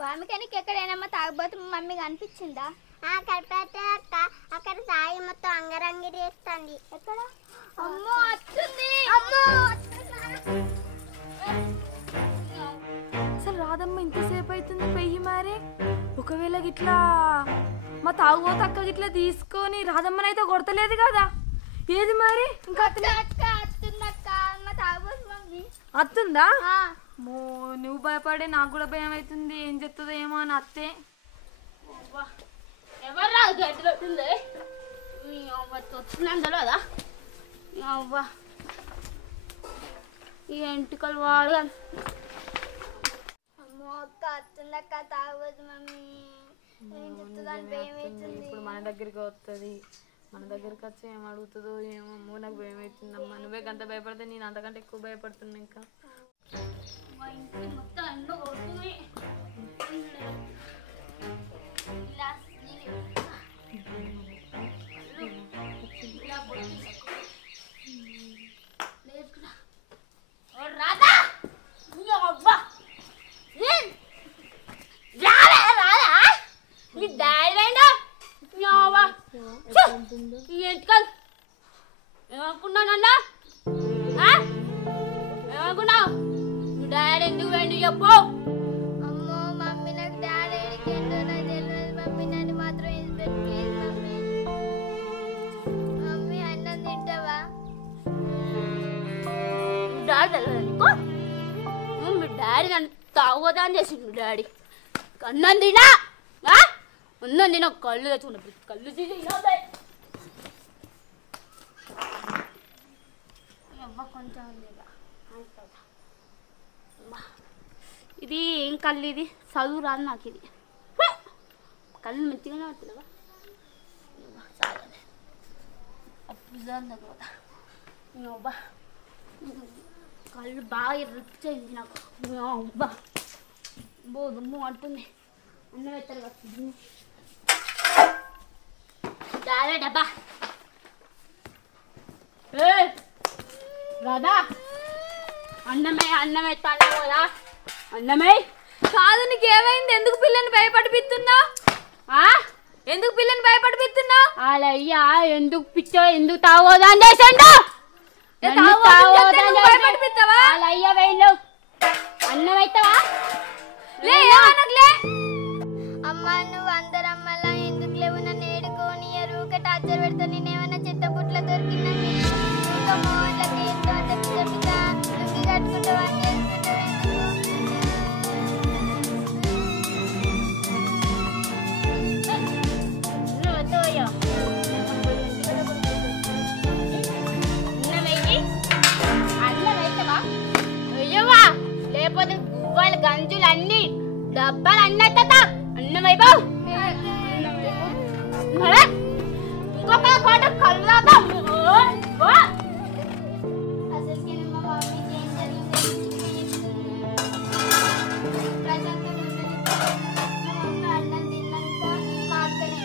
వామికానికి ఎక్కడైనా తాగబోతు మమ్మీ కనిపించిందా? కనిపెట్టే అక్క, అక్కడ తాగి మొత్తం అంగరంగిరి వేస్తుంది. ఎక్కడ? అమ్మో వస్తుంది. అసలు రాదమ్మ ఇంతసేపు అవుతుంది పెయ్యి మారే. ఒకవేళ గిట్లా మా తాగుబోతు అక్క గిట్లా తీసుకొని రాదమ్మనైతే కొడతలేదు కదా. ఏది మరి ఇంకా అత్తుందా? నువ్వు భయపడే నాకు కూడా భయం అవుతుంది. ఏం చెప్తుందో ఏమో అని అత్తే. ఎవరు గడ్డి వచ్చిందని తెలియదా? అవ్వా ఈ ఎంటికలు వాడు. అమ్మో అక్క వస్తుంది అక్క, తాగబోదు మమ్మీ. ఏం చెప్తుందని భయం అవుతుంది. ఇప్పుడు మన దగ్గరికి వస్తుంది. మన దగ్గరికి వచ్చి ఏం అడుగుతుందో ఏమో నాకు భయం అవుతుందమ్మా. నువ్వే గంత భయపడితే నేను అంతకంటే ఎక్కువ భయపడుతున్నా. ఇంకా మా ఇంటి మొత్తం అన్నీ కొడుతుంది. రాధా మీ డాడీ ఎంటికలు ఏమనుకున్నానన్నా? ఏమనుకున్నావు? మీ డాడీ ఎందుకు వెండి చెప్పు. అమ్మో మమ్మీ నాకు డాడీ ఏంటో నాకు తెలియదు మమ్మీ. నన్ను మాత్రం ప్లీజ్ మమ్మీ. మమ్మీ అన్నం తింటావా? డాడీ తెలియదు మీ డాడీ నన్ను తాగోదా అని చేసిండు. డాడీ అన్నం తినా అన్నం తిన కళ్ళు తెచ్చుకున్నప్పుడు కళ్ళు కొంచెం ఇది ఏం కళ్ళు? ఇది చదువు రాదు నాకు. ఇది కళ్ళు మంచిగానే అవుతున్నావా? అప్పుడు అబ్బా కళ్ళు బాగా రిచ్ అయింది నాకు. అబ్బా దుమ్ము అంటుంది. అన్నం ఎత్తారు కదా డబ్బా. రాదా అన్నం ఎత్తాను కదా. అన్నమే కాదు, నీకు ఏమైంది? ఎందుకు పిల్లని భయపడిపిస్తున్నా? ఎందుకు పిల్లని భయపడిపిస్తున్నా? అలా అయ్యా ఎందుకు పిచ్చో ఎందుకు తాగోదా అని చేసండు. అలా అయ్యా వెళ్ళు అన్నం అవుతావా? అమ్మ నువ్వు అందరమ్మలా ఎందుకు లేవు? నన్ను ఏడుకోని రూక టార్చర్ పెడతా. నేనేమన్నా చెత్త పుట్ల దొరికిందని మోళ్ళకి ఎంతో చెప్తా లుంగి కట్టుకుంటావు అని చేసుకుంటావు. లేకపోతే గువ్వలు గంజులు అన్ని డబ్బాలు అన్నట్టా అన్నం అయిపోవు. ఇంకొక పాట కలుదాం. అన్నం తిన్నాక మా అక్కనే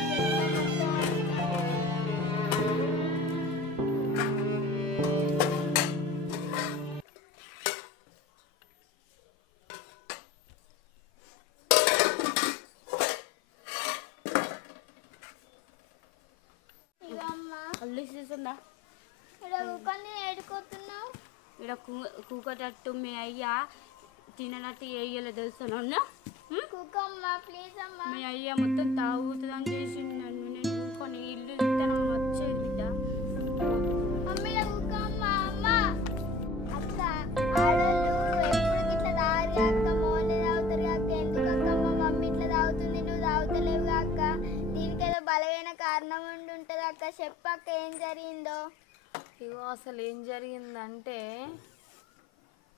ఇక్కడ కూకటట్టు మీ అయ్యా తిననట్టు వేయలే తెలుసా? మీ అయ్యా మొత్తం తాగుతుందని చేసింది నన్ను. నేను ఊకొని ఇల్లు తింటాను వచ్చేది బిడ్డ. దీనికేదో బలమైన కారణం ఉండి ఉంటుంది అక్క. చెప్పక్క ఏం జరిగిందో. ఇగో అసలు ఏం జరిగిందంటే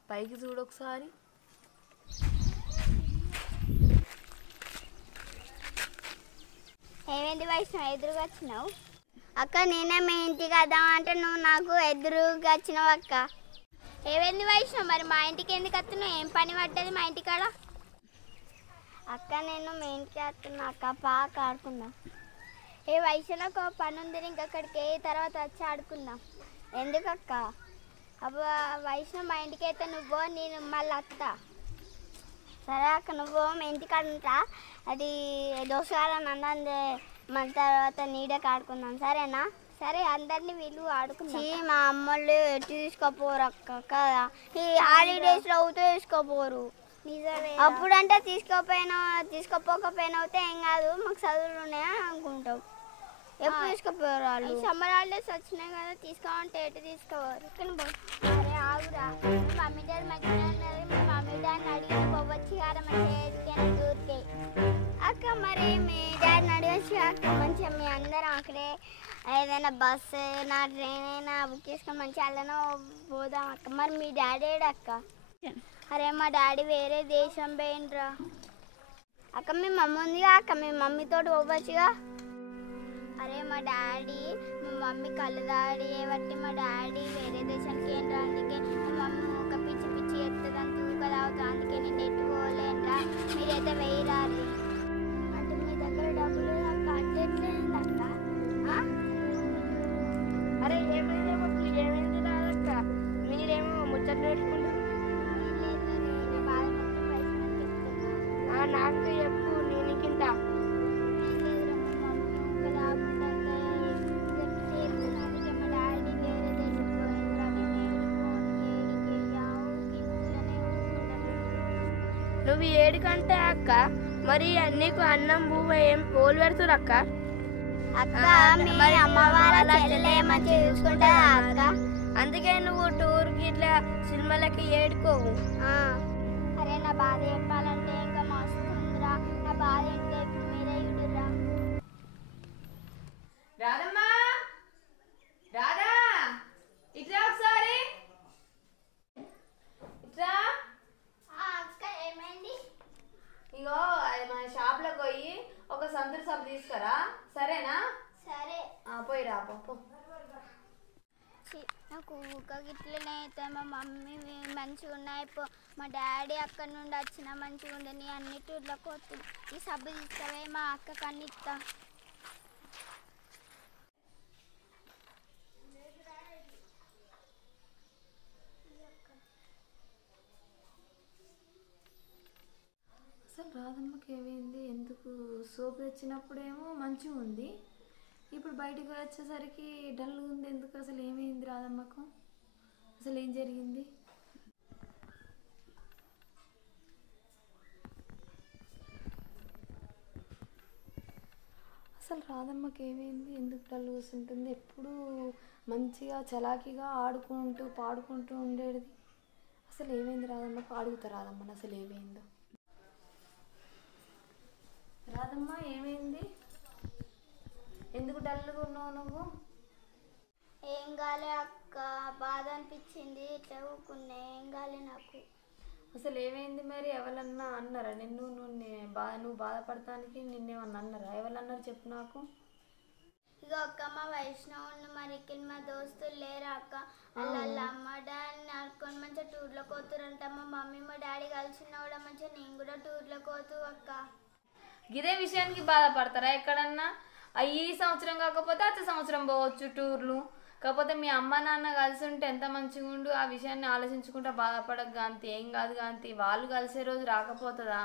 పైకి చూడు ఒకసారి. ఏమైంది వైష్ణవ్ ఎదురుగా వచ్చినావు? అక్క నేనే మీ ఇంటికి వద్దామంటే నువ్వు నాకు ఎదురుగా వచ్చినావు అక్క. ఏమైంది వైష్ణవ్, మరి మా ఇంటికి ఎందుకు వస్తున్నావు? ఏం పని పడ్డది మా ఇంటికాడ? అక్క నేను మీ ఇంటికి వస్తున్నా అక్క, పాక ఆడుకుందాం. ఏ వైష్ణవ్కి ఒక పని ఉంది, ఇంకక్కడికి తర్వాత వచ్చి ఆడుకుందాం. ఎందుకు అక్క? అబ్బా వైష్ణవ్, మా ఇంటికి అయితే నువ్వు నేను మళ్ళీ వస్తా. సరే అక్క, నువ్వు మీ ఇంటికాడ ఉంటా. అది దోసగాలని అందంది మన తర్వాత నీడకి ఆడుకుందాం, సరేనా? సరే, అందరినీ వీళ్ళు ఆడుకుందాం. మా అమ్మోళ్ళు ఎటు తీసుకుపోరు అక్క కదా, ఈ హాలిడేస్లో అవుతే తీసుకోపోరు. నిజమే. అప్పుడంటే తీసుకోపోకపోయినా అయితే ఏం కాదు, మాకు చదువులు ఉన్నాయని అనుకుంటాం. ఎప్పుడు తీసుకుపోయారు వాళ్ళు? సమ్మర్ హాలిడేస్ వచ్చినాయి కదా, తీసుకోమంటే ఎటు తీసుకోవాలి. అరే ఆగురా, మమ్మీ డాడీ మంచిగా ఉన్నారు. మీ మమ్మీ డాడీని అడిగి పోవచ్చు కదా మంచిగా ఎదుకైనా టూర్కి. అక్క మరి మీ డాడీని అడగచ్చు అక్క, మంచిగా మీ అందరం అక్కడే ఏదైనా బస్సు అయినా ట్రైన్ అయినా బుక్ చేసుకొని మంచిగా అలానే పోదాం అక్క. మరి మీ డాడీ ఏడు అక్క? అరే మా డాడీ వేరే దేశం పోయిండ్రా. అక్క మీ మమ్మీ ఉందిగా అక్క, మీ మమ్మీతో పోవచ్చుగా. అరే మా మమ్మీ కళ్ళు దాడి బట్టి మా డాడీ వేరే దేశానికి ఏంట్రా. అందుకే మా మమ్మీ ఒక పిచ్చి పిచ్చి ఎత్తుంది, అంత ఊక తాగుతా. అందుకే నేను ఎట్టు పోలేనురా, మీరైతే వేయరాలి. అంటే మీ దగ్గర డబ్బులు అక్క, అంటే ఎట్లేదు అక్క? అరే ఏమైందేమో, ఏమైంది రాదక్క? మీరేమో ముచ్చట్లు పెట్టుకుంటారు. నాకు చెప్పు, నేను కింద. నువ్వు ఏడుకంటే అక్క, మరి నీకు అన్నం పువ్వు ఏం పోలు పెడుతురు అక్క? అక్క మీ అమ్మ వాళ్ళ చెల్లె మంచిగా చూసుకుంటారా అక్క? అందుకే నువ్వు టూర్కి ఇట్లా సినిమాలకి ఏడుకోవు. అరే నా బాధ చెప్పాలంటే ఇంకా మస్తుందిరా. నా బాధ ఏంటో ఇప్పుడు మీరే ఇడురా. రాదమ్మా, రాదా ఇట్లా ఒకసారి ఇట్లా. అక్క ఏమైంది? ఇగో అది మన షాప్లోకి పోయి ఒక సంతూర్ సబ్బు తీసుకురా, సరేనా? సరే. పోయి రా పప్పు. నాకు ఊక గిట్లనే అవుతాయి. మా మమ్మీ మంచిగా ఉన్నాయి, మా డాడీ అక్కడ నుండి వచ్చిన మంచిగా ఉండని అన్ని టూర్లకు వస్తుంది. ఈ సబ్బు తీసుకోవే, మా అక్క కన్నీ ఇస్తా. అసలు రాధమ్మకి ఏమైంది? ఎందుకు సోప్ తెచ్చినప్పుడేమో మంచిగా ఉంది, ఇప్పుడు బయటకు వచ్చేసరికి డల్గా ఉంది. ఎందుకు అసలు ఏమైంది రాధమ్మకు? అసలు ఏం జరిగింది? అసలు రాధమ్మకి ఏమైంది? ఎందుకు డల్ కూర్చుంటుంది? ఎప్పుడు మంచిగా చలాకీగా ఆడుకుంటూ పాడుకుంటూ ఉండేది. అసలు ఏమైంది రాధమ్మకు? అడుగుతా రాధమ్మని అసలు ఏమైందో. రాధమ్మ ఏమైంది? ఎందుకు డల్గా ఉన్నావు నువ్వు? ఏం కాలే అక్క, బాధ అనిపించింది, ఇట్లా ఊకున్నా. ఏం కాలే నాకు. అసలు ఏమైంది మరి? ఎవరన్నా అన్నారా నిన్ను? నువ్వు బాధపడటానికి నిన్నేమన్నా అన్నారా? ఎవరన్నారు చెప్పు నాకు. ఇక అక్క మా వైష్ణవుని మరి మా దోస్తులు లేరా అక్క, వాళ్ళ అమ్మ డాడీని ఆడుకొని మంచిగా టూర్లో పోతురంట. మా మమ్మీ మా డాడీ కలిసిన కూడా మంచిగా నేను కూడా టూర్లో పోతూ అక్క. ఇదే విషయానికి బాధపడతారా ఎక్కడన్నా? ఈ సంవత్సరం కాకపోతే అచ్చే సంవత్సరం పోవచ్చు టూర్లు. కాకపోతే మీ అమ్మ నాన్న కలిసి ఉంటే ఎంత మంచిగా ఉండు. ఆ విషయాన్ని ఆలోచించుకుంటా బాధపడక గాంతి. ఏం కాదు గాంతి, వాళ్ళు కలిసే రోజు రాకపోతుందా?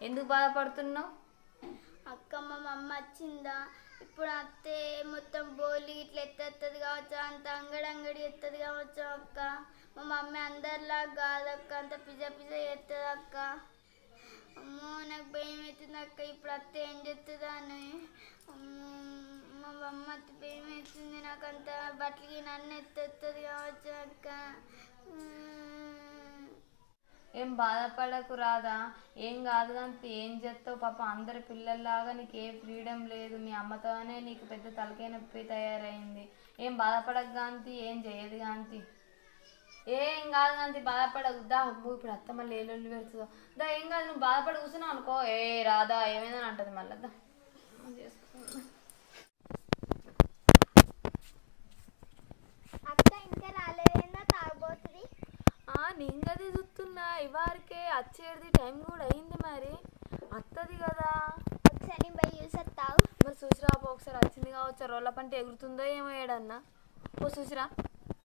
ఎందుకు బాధపడుతున్నావు? అక్క మా మమ్మ వచ్చిందా? ఇప్పుడు అత్తే మొత్తం బోలి ఇట్లా ఎత్తేస్తుంది కావచ్చు, అంత అంగడి ఎత్తది కావచ్చు అక్క. మా మమ్మీ అందరిలాగా కాదక్క, అంత పిజ్జా ఎత్తది అక్క. అమ్మో నాకు భయం అవుతుంది అక్క, ఇప్పుడు అత్త ఏం చెప్తుందా అని. మా అమ్మ అత్త భయం అవుతుంది నాకు. అంత బట్టలకి నన్ను ఎత్తేస్తుంది కావచ్చు అక్క. ఏం బాధపడకు రాదా, ఏం కాదు అంత. ఏం చేస్తావు పాప, అందరి పిల్లల్లాగా నీకు ఏ ఫ్రీడమ్ లేదు. మీ అమ్మతోనే నీకు పెద్ద తలకాయ నొప్పి తయారైంది. ఏం బాధపడకు గాంతి, ఏం చేయదు గాంతి. ఏం కాదు గాంతి, బాధపడకు. దా ఇప్పుడు అత్త మళ్ళీ ఏలొల్లి పెడుతుందో. దా ఏం కాదు, నువ్వు బాధపడి కూర్చున్నావు అనుకో, ఏ రాదా ఏమైందని అంటది మళ్ళీ. దా అక్క ఇంకా రాలేదేందా తాగబోతుంది? ఇవారికే వచ్చేది టైం కూడా అయింది మరి వస్తుంది కదా ఒకసారి పోయి చూసేస్తావు మరి చూసిరా ఒకసారి వచ్చింది కావచ్చు రోళ్ళ పంట ఎగురుతుందో ఏమో ఏడన్నా ఓ చూసిరా